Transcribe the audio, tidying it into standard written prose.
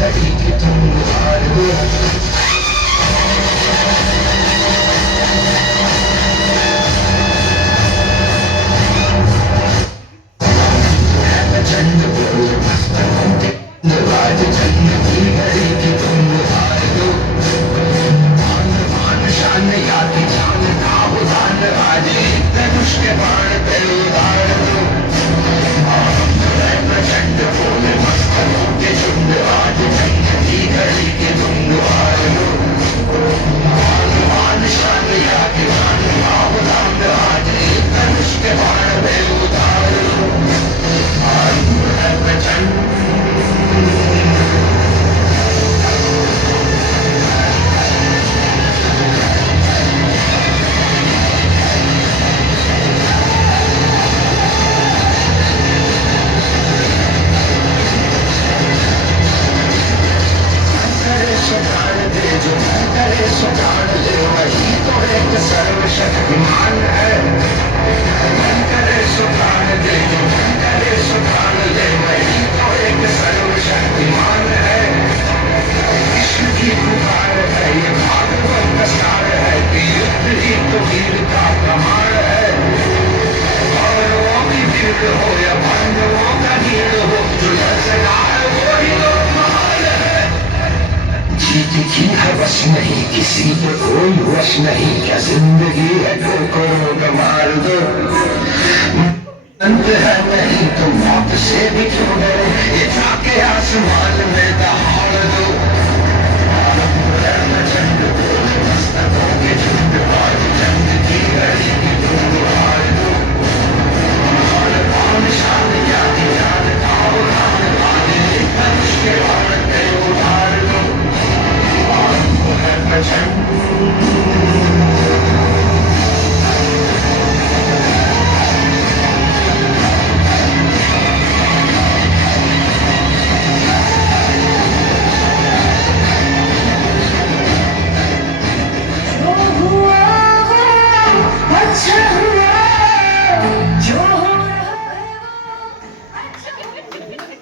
घड़ी की तुम हार दो। प्रचंड बोल मस्त राज जन्म की घड़ी की तुम हार दो। मान मान शान याद जान का उदान आज धनुष के बाण पे उतार दो। प्रचंड बोल मस्त के झुंड आज जन्म की घड़ी की तुम हार दो। मान मान शान याद जान का उदान आज धनुष के बाण पे उतार दो। सर्वशक्तिमान है करे सुधान दे जो करे सुधान दे वही तो एक सर्वशक्तिमान है। विश्व की पुकार है ये भागवत का सार है कि युद्ध ही तो वीर का प्रमाण है। कौरवों की भीड़ हो या पांडवों का नीड़ हो जो लड़ना है वो ही लोग महान है। जीत की है बस नहीं किसी पे कोई वश नहीं क्या जिंदगी है ठोकरों का मार दो। अंत है नहीं तो मौत से भी क्यों डरे ये जाके आसमान में दहाड़ दो।